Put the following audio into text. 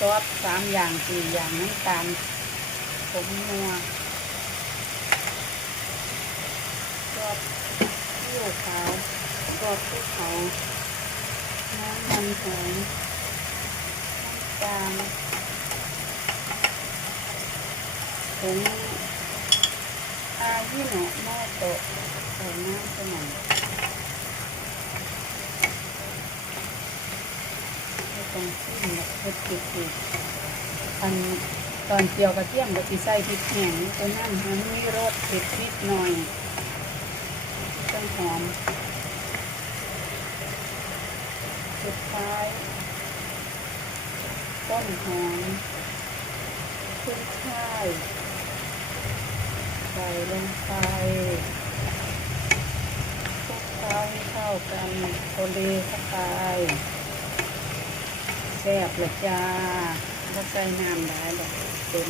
ซอส3 อย่าง4 อย่างน้ำตาลผงนัวซอสซีอิ๊วขาวซอสภูเขาน้ำมันหอยน้ำตาลผงอายิโนะโมโตะใส่น้ำสนั่นไม่ต้องชิมแบบเผ็ดติดอันตอนเจียวกระเทียมก็สิใส่พริกแห้งตัวนั้นมันมีรสเผ็ดนิดหน่อยต้องหอมสุดท้ายต้นหอมขึ้นช่ายใส่ลงไปคลุกเคล้าให้เข้ากันโคเลเข้าไปแซ่บเลยจ้าแล้วใส่น้ำได้แบบเต็ม